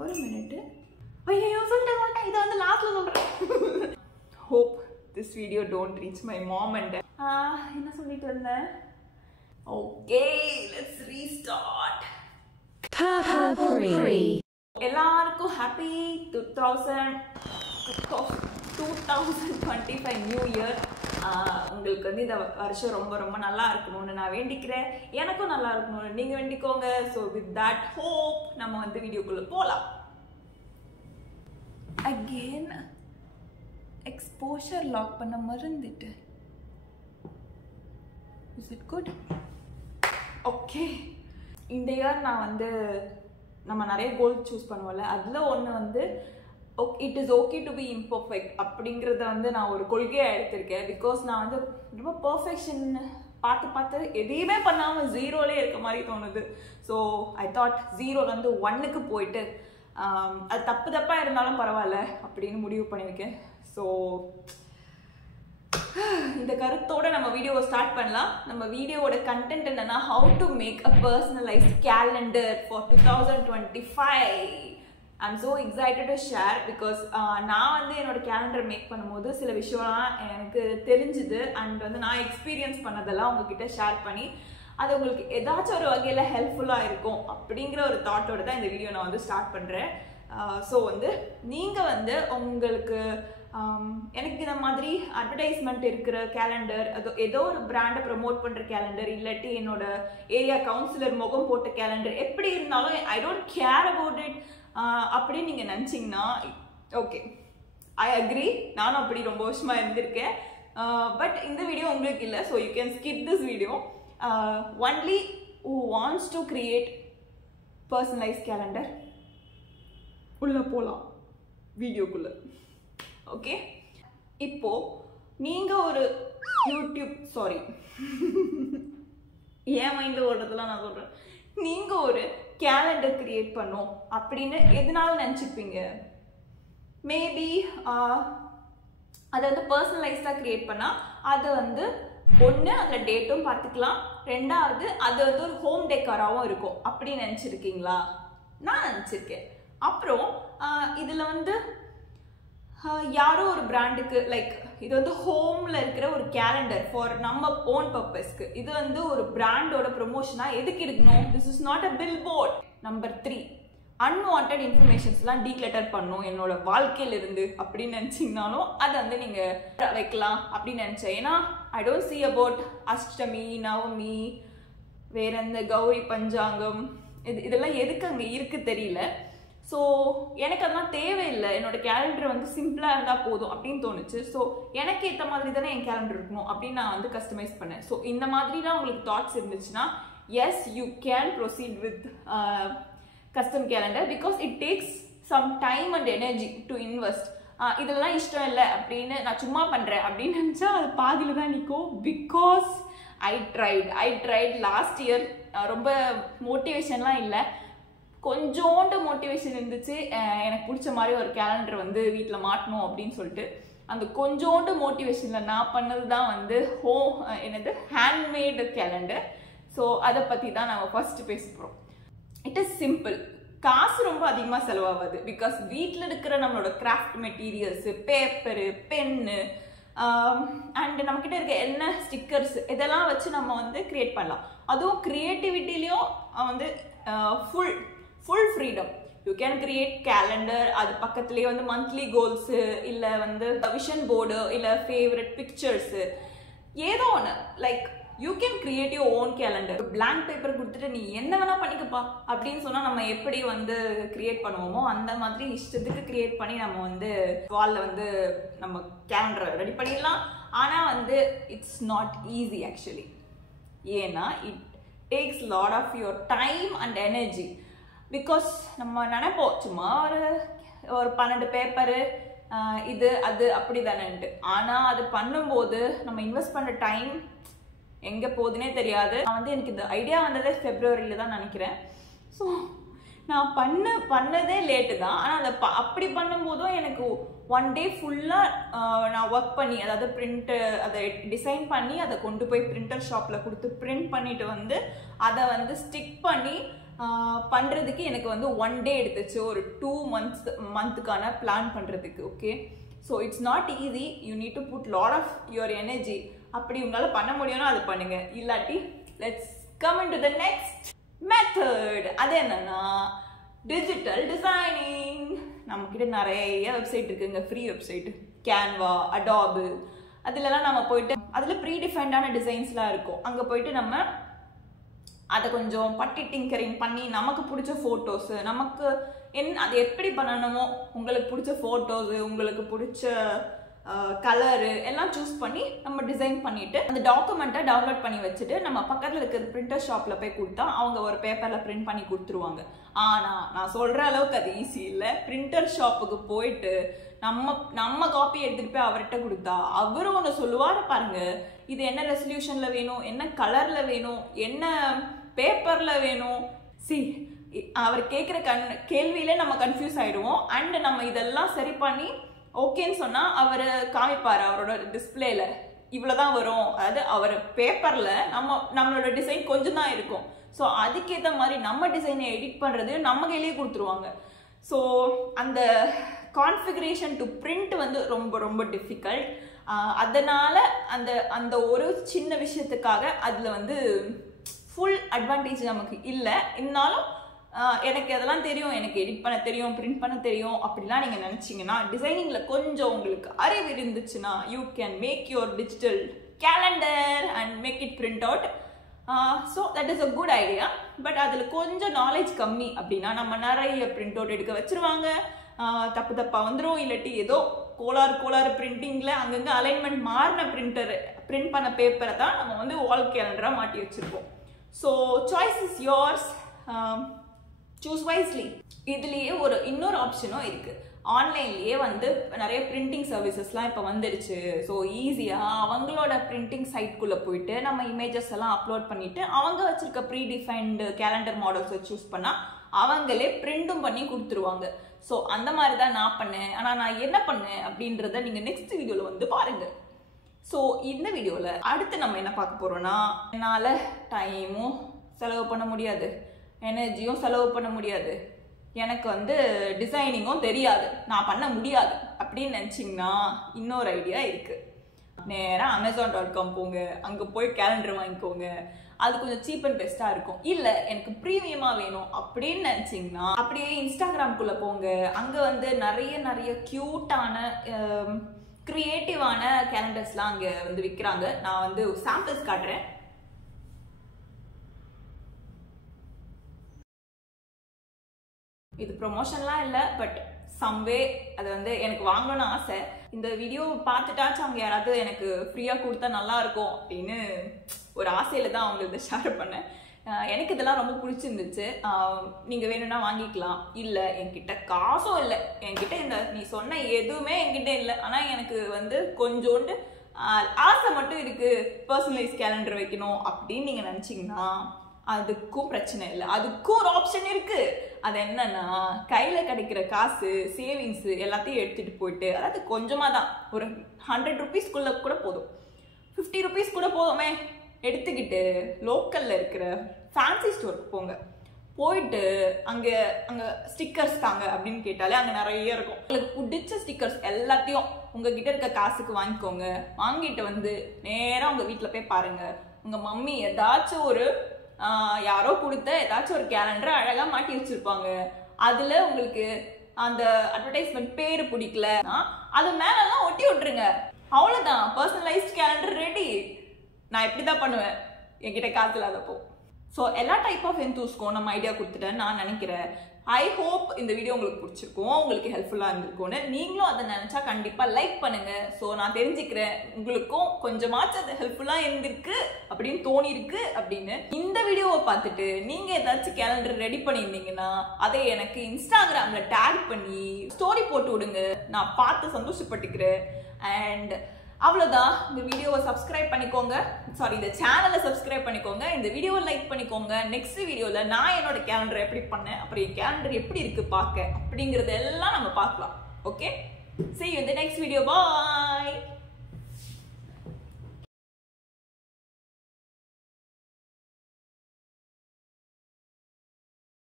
ஒரு மினிட். ஐயோ சொல்லிட்டேன், இதை வந்து லாஸ்ட்ல சொல்றேன். Hope this video don't reach my mom and dad. என்ன சொல்லிட்டு இருந்தேன்? Okay, let's restart. எல்லாருக்கும் happy 2025 நியூ இயர். உங்களுக்கு வந்து இந்த வருஷம் ரொம்ப ரொம்ப நல்லா இருக்கணும்னு நான் வேண்டிக்கிறேன். எனக்கும் நல்லா இருக்கணும்னு நீங்க வேண்டிக்கோங்க. ஸோ வித் தட் ஹோப் நம்ம வந்து வீடியோக்குள்ள போகலாம். அகெயின் எக்ஸ்போஷர் லாக் பண்ண மறந்துட்டு. Is it good? ஓகே, இந்த இயர் நான் வந்து நம்ம நிறைய கோல் சூஸ் பண்ணுவோம்ல, அதில் ஒன்று வந்து it is okay to be imperfect அப்படிங்கிறத வந்து நான் ஒரு கொள்கையாக எடுத்திருக்கேன். பிகாஸ் நான் வந்து ரொம்ப பர்ஃபெக்ஷன் பார்த்து எதையுமே பண்ணாமல் ஜீரோலே இருக்க மாதிரி தோணுது. ஸோ ஐ தாட் ஜீரோலேருந்து 1க்கு போயிட்டு அது தப்பாக இருந்தாலும் பரவாயில்ல அப்படின்னு முடிவு பண்ணியிருக்கேன். ஸோ இந்த கருத்தோட நம்ம வீடியோவை ஸ்டார்ட் பண்ணலாம். நம்ம வீடியோவோட கண்டென்ட் என்னன்னா, how to make a personalised calendar for 2025. I'm so excited to share. Because நான் வந்து என்னோட கேலண்டர் மேக் பண்ணும்போது சில விஷயம்லாம் எனக்கு தெரிஞ்சுது. அண்ட் வந்து நான் எக்ஸ்பீரியன்ஸ் பண்ணதெல்லாம் உங்ககிட்ட ஷேர் பண்ணி அது உங்களுக்கு ஏதாச்சும் ஒரு வகையில் ஹெல்ப்ஃபுல்லாக இருக்கும் அப்படிங்கிற ஒரு தாட்டோட தான் இந்த வீடியோ நான் வந்து ஸ்டார்ட் பண்ணுறேன். ஸோ வந்து நீங்கள் வந்து உங்களுக்கு எனக்கு இந்த மாதிரி அட்வர்டைஸ்மெண்ட் இருக்கிற கேலண்டர், அது ஏதோ ஒரு பிராண்டை ப்ரமோட் பண்ணுற கேலண்டர், இல்லாட்டி என்னோட ஏரியா கவுன்சிலர் முகம் போட்ட கேலண்டர், எப்படி இருந்தாலும் I don't care about it அப்படின்னு நீங்கள் நினச்சிங்கன்னா ஓகே, ஐ அக்ரி. நானும் அப்படி ரொம்ப வருஷமாக இருந்திருக்கேன். பட் இந்த வீடியோ உங்களுக்கு இல்லை. So you can skip this video. Only who wants to create personalise calendar உள்ளே போகலாம் வீடியோக்குள்ளே. ஓகே, இப்போ நீங்க ஒரு யூடியூப் ஏன் மைண்ட் ஓடுறதுலாம் நான் சொல்றேன். நீங்க ஒரு கேலண்டர் கிரியேட் பண்ணும் அப்படின்னு எதனால நினைச்சுப்பீங்க? மேபி அதை வந்து பர்சனலைஸ்டா கிரியேட் பண்ணா அது வந்து ஒன்று அதில் டேட்டும் பார்த்துக்கலாம், ரெண்டாவது அது வந்து ஒரு ஹோம் டெக்காராகவும் இருக்கும் அப்படின்னு நினச்சிருக்கீங்களா? நான் நினச்சிருக்கேன். அப்புறம் இதில் வந்து யாரோ ஒரு பிராண்டுக்கு லைக் இது வந்து ஹோமில் இருக்கிற ஒரு கேலண்டர் ஃபார் நம்ம ஓன் பர்பஸ்க்கு, இது வந்து ஒரு பிராண்டோட ப்ரொமோஷனாக எதுக்கு இருக்கணும்? This is not a billboard. Number 3, unwanted இன்ஃபர்மேஷன்ஸ்லாம் டீக்ளட்டர் பண்ணும் என்னோட வாழ்க்கையில இருந்து அப்படின்னு நினச்சிங்கனாலும் அதை வந்து நீங்கள் வைக்கலாம் அப்படின்னு நினச்சேன். ஏன்னா I don't see about Ashtami, Navami, வேற எந்த கௌரி பஞ்சாங்கம், இதெல்லாம் எதுக்கு அங்கே இருக்கு தெரியல. ஸோ எனக்கு அதெல்லாம் தேவையில்லை. என்னோட கேலண்டர் வந்து சிம்பிளாக இருந்தால் போதும் அப்படின்னு தோணுச்சு. ஸோ எனக்கு ஏற்ற மாதிரி தானே என் கேலண்டர் இருக்கணும் அப்படின்னு நான் வந்து கஸ்டமைஸ் பண்ணேன். ஸோ இந்த மாதிரிலாம் உங்களுக்கு தாட்ஸ் இருந்துச்சுன்னா yes, you can proceed with custom calendar. Because it takes some time and energy to invest. இதெல்லாம் இஷ்டம் இல்லை அப்படின்னு நான் சும்மா பண்ணுறேன் அப்படின்னு நினச்சா அது பாதியில் தான் நிற்கும். Because I tried last year. ரொம்ப மோட்டிவேஷன்லாம் இல்லை, கொஞ்சோண்டு மோட்டிவேஷன் இருந்துச்சு. எனக்கு பிடிச்ச மாதிரி ஒரு கேலண்டர் வந்து வீட்டில் மாட்டணும் அப்படின்னு சொல்லிட்டு அந்த கொஞ்சோண்டு மோட்டிவேஷனில் நான் பண்ணது தான் வந்து ஹேண்ட்மேடு கேலண்டர். ஸோ அதை பற்றி தான் நம்ம ஃபர்ஸ்ட் பேச போகிறோம். It is simple. காசு ரொம்ப அதிகமாக செலவாகாது. பிகாஸ் வீட்டில் இருக்கிற நம்மளோட craft materials, paper, pen and நம்மக்கிட்ட இருக்க என்ன ஸ்டிக்கர்ஸ், இதெல்லாம் வச்சு நம்ம வந்து கிரியேட் பண்ணலாம். அதுவும் க்ரியேட்டிவிட்டிலையும் வந்து full freedom. You can create calendar. அது பக்கத்துலேயே வந்து மந்த்லி கோல்ஸு, இல்லை வந்து விஷன் போர்டு, இல்லை ஃபேவரட் பிக்சர்ஸு, ஏதோ ஒன்று like you can create your own calendar. Blank paper கொடுத்துட்டு நீ என்ன வேணா பண்ணிக்கப்பா அப்படின்னு சொன்னால் நம்ம எப்படி வந்து கிரியேட் பண்ணுவோமோ அந்த மாதிரி இஷ்டத்துக்கு கிரியேட் பண்ணி நம்ம வந்து வாலில் வந்து நம்ம கேலண்டரை ரெடி பண்ணிடலாம். ஆனால் வந்து இட்ஸ் நாட் ஈஸி ஆக்சுவலி. ஏன்னா it takes lot of your time and energy. Because நம்ம நினைப்போம் சும்மா ஒரு 12 பேப்பரு இது அது அப்படி தானேன்ட்டு. ஆனால் அது பண்ணும்போது நம்ம இன்வெஸ்ட் பண்ணுற டைம் எங்கே போகுதுன்னே தெரியாது. நான் வந்து எனக்கு இந்த ஐடியா வந்ததே ஃபெப்ரவரியில் தான் நினைக்கிறேன். ஸோ நான் பண்ணதே லேட்டு தான். ஆனால் அதை அப்படி பண்ணும்போதும் எனக்கு 1 டே ஃபுல்லாக நான் ஒர்க் பண்ணி, அதாவது பிரிண்ட்டு அதை டிசைன் பண்ணி அதை கொண்டு போய் பிரிண்டர் ஷாப்பில் கொடுத்து பிரிண்ட் பண்ணிட்டு வந்து அதை வந்து ஸ்டிக் பண்ணி பண்ணுறதுக்கு எனக்கு வந்து 1 day எடுத்துச்சு, ஒரு 2 மந்த்துக்கான பிளான் பண்ணுறதுக்கு. Okay, so it's not easy, you need to put lot of your energy. அப்படி உங்களால் பண்ண முடியும்னா அது பண்ணுங்க, இல்லாட்டி let's come in to the next method. அது என்னன்னா டிஜிட்டல் டிசைனிங். நம்மக்கிட்ட நிறைய வெப்சைட் இருக்குங்க, ஃப்ரீ வெப்சைட், கேன்வா, அடாபு. அதுலலாம் நம்ம போயிட்டு அதில் ப்ரீ டிஃபைன்டான டிசைன்ஸ்லாம் இருக்கும். அங்கே போயிட்டு நம்ம அதை கொஞ்சம் பட்டி டிங்கரிங் பண்ணி நமக்கு பிடிச்ச ஃபோட்டோஸு, நமக்கு அது எப்படி பண்ணணுமோ உங்களுக்கு பிடிச்ச ஃபோட்டோஸு, உங்களுக்கு பிடிச்ச கலரு எல்லாம் சூஸ் பண்ணி நம்ம டிசைன் பண்ணிட்டு அந்த டாக்குமெண்ட்டை டவுன்லோட் பண்ணி வச்சுட்டு நம்ம பக்கத்தில் இருக்கிற பிரிண்டர் ஷாப்பில் போய் கொடுத்தா அவங்க ஒரு பேப்பரில் பிரிண்ட் பண்ணி கொடுத்துருவாங்க. ஆனால் நான் சொல்கிற அளவுக்கு அது ஈஸி இல்லை. பிரிண்டர் ஷாப்புக்கு போயிட்டு நம்ம காப்பி எடுத்துகிட்டு போய் அவர்கிட்ட கொடுத்தா அவரும் ஒன்று சொல்லுவார், பாருங்க இது என்ன ரெசல்யூஷனில் வேணும், என்ன கலரில் வேணும், என்ன பேப்பரில் வேணும். அவர் கேட்குற கேள்வியிலே நம்ம கன்ஃபியூஸ் ஆகிடுவோம். அண்ட் நம்ம இதெல்லாம் சரி பண்ணி ஓகேன்னு சொன்னால் அவர் காமிப்பார் அவரோட டிஸ்பிளேல இவ்வளோதான் வரும். அதாவது அவர் பேப்பரில் நம்மளோட டிசைன் கொஞ்சம் தான் இருக்கும். ஸோ அதுக்கேற்ற மாதிரி நம்ம டிசைனை எடிட் பண்ணுறது நம்ம கையிலேயே கொடுத்துருவாங்க. ஸோ அந்த கான்ஃபிகரேஷன் டு பிரிண்ட் வந்து ரொம்ப ரொம்ப டிஃபிகல்ட். அதனால் அந்த ஒரு சின்ன விஷயத்துக்காக அதில் வந்து ஃபுல் அட்வான்டேஜ் நமக்கு இல்லை. இருந்தாலும் எனக்கு அதெல்லாம் தெரியும், எனக்கு எடிட் பண்ண தெரியும், பிரிண்ட் பண்ண தெரியும் அப்படிலாம் நீங்கள் நினச்சிங்கன்னா, டிசைனிங்கில் கொஞ்சம் உங்களுக்கு அறிவு இருந்துச்சுன்னா you can make your digital calendar and make it print out. So that is a good idea. But அதில் கொஞ்சம் நாலேஜ் கம்மி அப்படின்னா நம்ம நிறைய பிரிண்ட் அவுட் எடுக்க வச்சுருவாங்க, தப்பாக வந்துடும். இல்லாட்டி ஏதோ கோளாறு பிரிண்டிங்கில் அங்கங்கே அலைன்மெண்ட் மாறின பிரிண்ட் பண்ண பேப்பரை தான் நம்ம வந்து வால் கேலண்டராக மாட்டி வச்சுருப்போம். So choice is yours, choose wisely. இதுலேயே இன்னொரு ஆப்ஷனும் இருக்குது. ஆன்லைன்லேயே வந்து நிறைய பிரிண்டிங் சர்வீசஸ்லாம் இப்போ வந்துடுச்சு. ஸோ ஈஸியாக அவங்களோட பிரிண்டிங் சைட்குள்ளே போயிட்டு நம்ம இமேஜஸ் எல்லாம் அப்லோட் பண்ணிவிட்டு அவங்க வச்சுருக்க ப்ரீ டிஃபைன்டு கேலண்டர் மாடல்ஸை சூஸ் பண்ணால் அவங்களே பிரிண்டும் பண்ணி கொடுத்துருவாங்க. ஸோ அந்த மாதிரி தான் நான் பண்ணேன். ஆனால் நான் என்ன பண்ணேன் அப்படின்றத நீங்கள் நெக்ஸ்ட் வீடியோவில் வந்து பாருங்கள். ஸோ இந்த வீடியோவில் அடுத்து நம்ம என்ன பார்க்க போகிறோன்னா, என்னால் டைமும் செலவு பண்ண முடியாது, எனர்ஜியும் செலவு பண்ண முடியாது, எனக்கு வந்து டிசைனிங்கும் தெரியாது, நான் பண்ண முடியாது அப்படின்னு நினச்சிங்கன்னா இன்னொரு ஐடியா இருக்குது. நேராக Amazon.com போங்க, அங்கே போய் கேலண்டர் வாங்கிக்கோங்க. அது கொஞ்சம் சீப் அண்ட் பெஸ்ட்டாக இருக்கும். இல்லை எனக்கு ப்ரீமியமாக வேணும் அப்படின்னு நினச்சிங்கன்னா அப்படியே இன்ஸ்டாகிராம்குள்ளே போங்க. அங்கே வந்து நிறைய க்யூட்டான கிரியேட்டிவான கேலண்டர்ஸ்லாம் அங்கே வந்து விற்கிறாங்க. நான் வந்து சாம்பிள்ஸ் காட்டுறேன். இது ப்ரொமோஷன்லாம் இல்லை, பட் சம்வே அது வந்து எனக்கு வாங்கணும்னு ஆசை. இந்த வீடியோ பார்த்துட்டாச்சும் அவங்க யாராவது எனக்கு ஃப்ரீயாக கொடுத்தா நல்லா இருக்கும் அப்படின்னு ஒரு ஆசையில் தான் அவங்களுக்கு ஷேர் பண்ணேன். எனக்கு இதெல்லாம் ரொம்ப பிடிச்சிருந்துச்சு. நீங்கள் வேணும்னா வாங்கிக்கலாம். இல்லை என்கிட்ட காசும் இல்லை, என்கிட்ட இந்த நீ சொன்ன எதுவுமே என்கிட்ட இல்லை, ஆனால் எனக்கு வந்து கொஞ்சோண்டு ஆசை மட்டும் இருக்குது பர்சனலைஸ் கேலண்டர் வைக்கணும் அப்படின்னு நீங்கள் நினச்சிங்கன்னா அதுக்கும் பிரச்சனை இல்லை. அதுக்கும் ஒரு ஆப்ஷன் இருக்குது. அது என்னன்னா, கையில் கிடைக்கிற காசு சேவிங்ஸு எல்லாத்தையும் எடுத்துகிட்டு போயிட்டு, அதாவது கொஞ்சமாக தான், ஒரு 100 rupeesக்குள்ளே கூட போதும், 50 rupees கூட போதுமே, எடுத்துக்கிட்டு லோக்கலில் இருக்கிற ஃபேன்சி ஸ்டோருக்கு போங்க. போயிட்டு அங்கே ஸ்டிக்கர்ஸ் தாங்க அப்படின்னு கேட்டாலே அங்கே நிறைய இருக்கும். உங்களுக்கு பிடிச்ச ஸ்டிக்கர்ஸ் எல்லாத்தையும் உங்ககிட்ட இருக்க காசுக்கு வாங்கிக்கோங்க. வாங்கிட்டு வந்து நேராக உங்கள் வீட்டில் போய் பாருங்கள். உங்கள் மம்மி ஏதாச்சும் ஒரு யாரோ கொடுத்த ஏதாச்சும் ஒரு கேலண்டரை அழகாக மாட்டி வச்சுருப்பாங்க. அதில் உங்களுக்கு அந்த அட்வர்டைஸ்மெண்ட் பேர் பிடிக்கலன்னா அது மேலெல்லாம் ஒட்டி விட்டுருங்க. அவ்வளோதான், பர்சனலைஸ்ட் கேலண்டர் ரெடி. நான் இப்படி தான் பண்ணுவேன் என்கிட்ட காசு இல்லாதப்போ. ஸோ எல்லா டைப் ஆஃப் எந்தூஸ்க்கும் நம்ம ஐடியா கொடுத்துட்டேன்னு நான் நினைக்கிறேன். ஐ ஹோப் இந்த வீடியோ உங்களுக்கு பிடிச்சிருக்கும், உங்களுக்கு ஹெல்ப்ஃபுல்லாக இருந்திருக்கும்னு. நீங்களும் அதை நினச்சா கண்டிப்பாக லைக் பண்ணுங்கள். ஸோ நான் தெரிஞ்சுக்கிறேன் உங்களுக்கும் கொஞ்சமாச்சும் அது ஹெல்ப்ஃபுல்லாக இருந்திருக்கு அப்படின்னு தோணிருக்கு அப்படின்னு. இந்த வீடியோவை பார்த்துட்டு நீங்கள் ஏதாச்சும் கேலண்டர் ரெடி பண்ணியிருந்தீங்கன்னா அதை எனக்கு இன்ஸ்டாகிராமில் டேக் பண்ணி ஸ்டோரி போட்டு விடுங்க. நான் பார்த்து சந்தோஷப்பட்டுக்கிறேன். அண்ட் அவ்வளோதான். இந்த வீடியோவை சப்ஸ்கிரைப் பண்ணிக்கோங்க, இந்த சேனலை சப்ஸ்கிரைப் பண்ணிக்கோங்க, இந்த வீடியோவை லைக் பண்ணிக்கோங்க. நெக்ஸ்ட் வீடியோவில் நான் என்னோட கேலண்டர் எப்படி பண்ணேன், அப்புறம் என் கேலண்டர் எப்படி இருக்கு பார்க்க அப்படிங்கிறது எல்லாம் நம்ம பார்க்கலாம். Okay, see you in the next video. Bye.